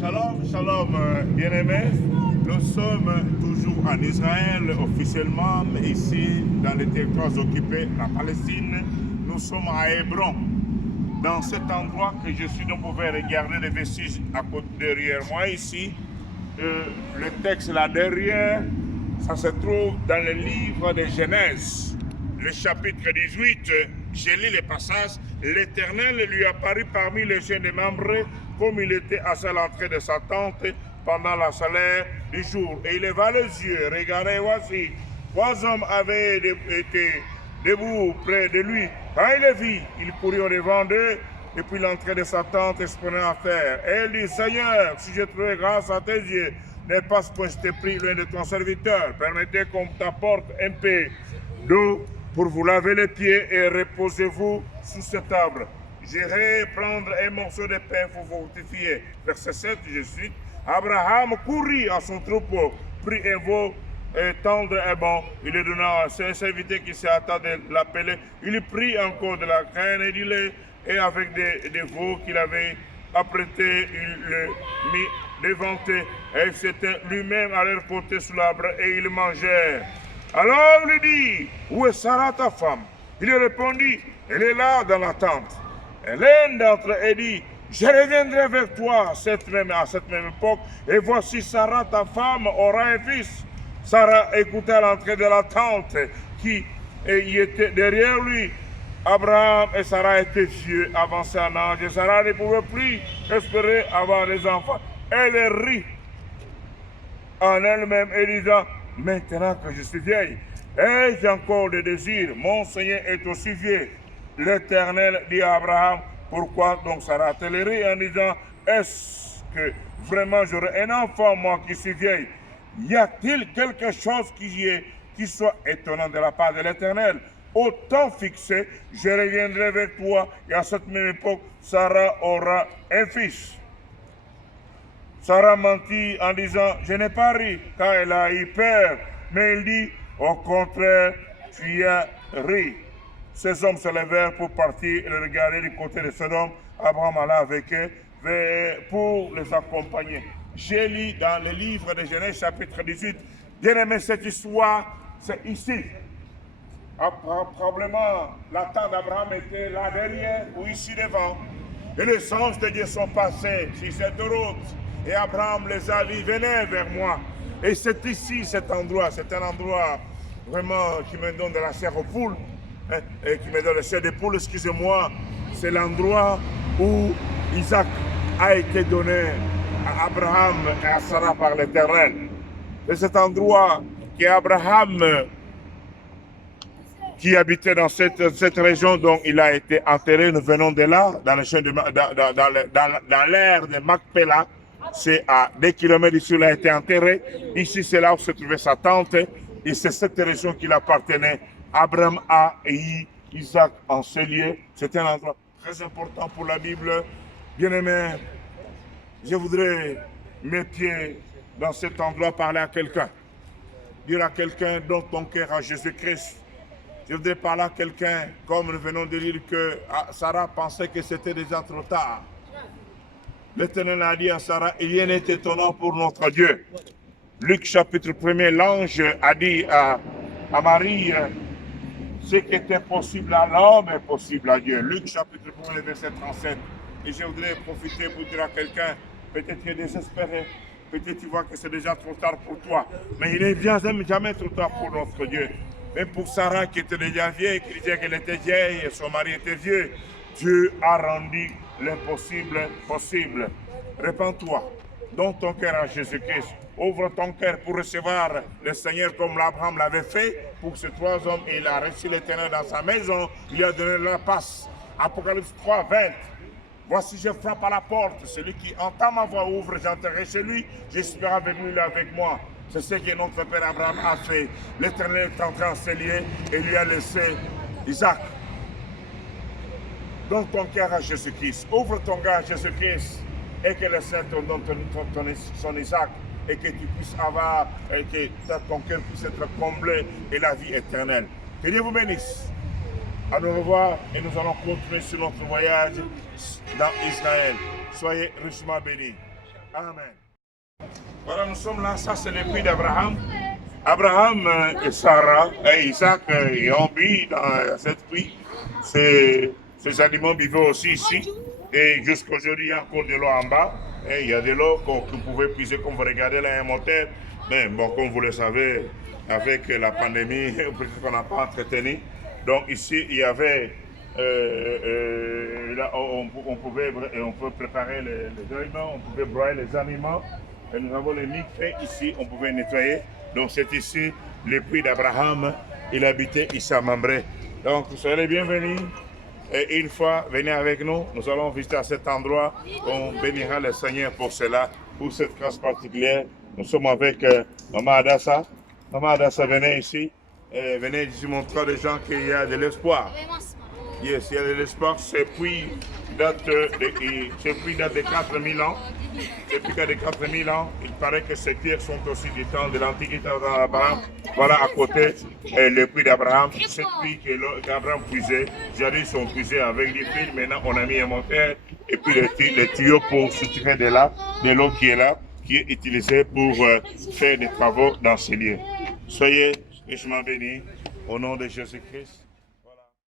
Shalom, shalom, bien-aimés. Nous sommes toujours en Israël officiellement, mais ici, dans les territoires occupés, la Palestine, nous sommes à Hébron. Dans cet endroit que je suis, donc vous pouvez regarder les vestiges à côté derrière moi ici. Le texte là derrière, ça se trouve dans le livre de Genèse, le chapitre 18. J'ai lu les passages. L'Éternel lui apparut parmi les jeunes des membres, comme il était assis à l'entrée de sa tente pendant la chaleur du jour. Et il leva les yeux, regardez, voici, 3 hommes avaient été debout près de lui. Quand il les vit, il courut au-devant d'eux, depuis l'entrée de sa tente, exprimant à faire. Et il dit, Seigneur, si j'ai trouvé grâce à tes yeux, n'aie pas ce que je t'ai pris loin de ton serviteur. Permettez qu'on t'apporte un peu d'eau pour vous laver les pieds et reposez-vous sous cet arbre. J'irai prendre un morceau de pain pour vous fortifier. Verset 7, je cite. Abraham courut à son troupeau, prit un veau tendre et bon, il le donna à ses serviteurs qui s'est attendu de l'appeler. Il prit encore de la graine et du lait, et avec des veaux qu'il avait apprêtés, il le mit devant eux, et il s'était lui-même à leur porter sous l'arbre, et ils mangèrent. Alors il lui dit, où est Sarah ta femme? Il lui répondit, elle est là dans la tente. Et l'un d'entre eux dit, je reviendrai vers toi à cette même époque, et voici Sarah ta femme aura un fils. Sarah écoutait à l'entrée de la tente qui y était derrière lui. Abraham et Sarah étaient vieux, avancés en âge, et Sarah ne pouvait plus espérer avoir des enfants. Elle rit en elle-même et disant, maintenant que je suis vieille, et j'ai encore des désirs, mon Seigneur est aussi vieux. L'Éternel dit à Abraham, pourquoi donc Sarah te rit en disant, est-ce que vraiment j'aurai un enfant, moi qui suis vieille? Y a-t-il quelque chose qui soit étonnant de la part de l'Éternel? Au temps fixé, je reviendrai vers toi, et à cette même époque, Sarah aura un fils. Sarah mentit en disant, je n'ai pas ri, car elle a eu peur. Mais il dit, au contraire, tu as ri. Ces hommes se levèrent pour partir et le regarder du côté de Sodome. Abraham alla avec eux pour les accompagner. J'ai lu dans le livre de Genèse, chapitre 18. Bien aimé, cette histoire, c'est ici. Probablement, la tente d'Abraham était là derrière ou ici devant. Et les anges de Dieu sont passés sur cette route. Et Abraham les a dit, venez vers moi. Et c'est ici, cet endroit. C'est un endroit vraiment qui me donne de la chair aux poules. Et qui me donne la chair des poules, excusez-moi. C'est l'endroit où Isaac a été donné à Abraham et à Sarah par l'Éternel. C'est cet endroit qu'Abraham, qui habitait dans cette région dont il a été enterré, nous venons de là, dans l'aire de Macpéla. C'est à 2 kilomètres d'ici où il a été enterré. Ici, c'est là où se trouvait sa tente. Et c'est cette région qui appartenait. Abraham a eu Isaac en ce lieu. C'est un endroit très important pour la Bible. Bien-aimé, je voudrais mettre pied dans cet endroit, parler à quelqu'un. Dire à quelqu'un, donne ton cœur à Jésus-Christ. Je voudrais parler à quelqu'un, comme nous venons de lire que Sarah pensait que c'était déjà trop tard. L'Éternel a dit à Sarah, il y en est étonnant pour notre Dieu. Luc chapitre 1er, l'ange a dit à Marie, ce qui était possible à l'homme est possible à Dieu. Luc chapitre 1er, verset 37. Et je voudrais profiter pour dire à quelqu'un, peut-être qu'il est désespéré, peut-être tu vois que c'est déjà trop tard pour toi. Mais il n'est jamais trop tard pour notre Dieu. Même pour Sarah qui était déjà vieille, qui disait qu'elle était vieille et son mari était vieux, Dieu a rendu l'impossible possible. Répands-toi, donne ton cœur à Jésus-Christ. Ouvre ton cœur pour recevoir le Seigneur comme Abraham l'avait fait. Pour ces 3 hommes, il a reçu l'Éternel dans sa maison. Il lui a donné la passe. Apocalypse 3, 20. Voici, je frappe à la porte. Celui qui entend ma voix ouvre, j'entrerai chez lui. J'espère venir lui avec moi. C'est ce que notre père Abraham a fait. L'Éternel est entré en ce lieu et lui a laissé Isaac. Donne ton cœur à Jésus-Christ. Ouvre ton cœur à Jésus-Christ et que le Seigneur te donne son Isaac et que tu puisses avoir, et que ton cœur puisse être comblé et la vie éternelle. Que Dieu vous bénisse. À nous revoir et nous allons continuer sur notre voyage dans Israël. Soyez richement bénis. Amen. Voilà, nous sommes là, ça c'est le puits d'Abraham. Abraham et Sarah et Isaac ils ont bu dans cette puits. Ces animaux vivaient aussi ici. Et jusqu'aujourd'hui, il y a encore de l'eau en bas. Et il y a de l'eau que vous pouvez puiser comme vous regardez là, un moteur. Mais bon, comme vous le savez, avec la pandémie, peut-être qu'on n'a pas entretenu. Donc ici, il y avait, là, on peut préparer les aliments, on pouvait broyer les animaux. Et nous avons les micros ici, on pouvait nettoyer. Donc c'est ici le puits d'Abraham. Il habitait ici à Mambré. Donc vous serez les bienvenus. Et une fois, venez avec nous. Nous allons visiter à cet endroit. On bénira le Seigneur pour cela, pour cette grâce particulière. Nous sommes avec Maman Adassa. Maman Adassa, venez ici. Venez ici montrer aux gens qu'il y a de l'espoir. Yes, il y a de l'espoir. Ce puits date de 4000 ans. Depuis de 4000 ans, il paraît que ces pierres sont aussi du temps de l'Antiquité d'Abraham. Voilà à côté le puits d'Abraham. Ce puits qu'Abraham puisait, ils sont puisés avec des fils. Maintenant, on a mis un moteur et puis les tuyaux pour soutirer de l'eau qui est là, qui est utilisée pour faire des travaux dans ces lieux. Soyez richement bénis au nom de Jésus-Christ.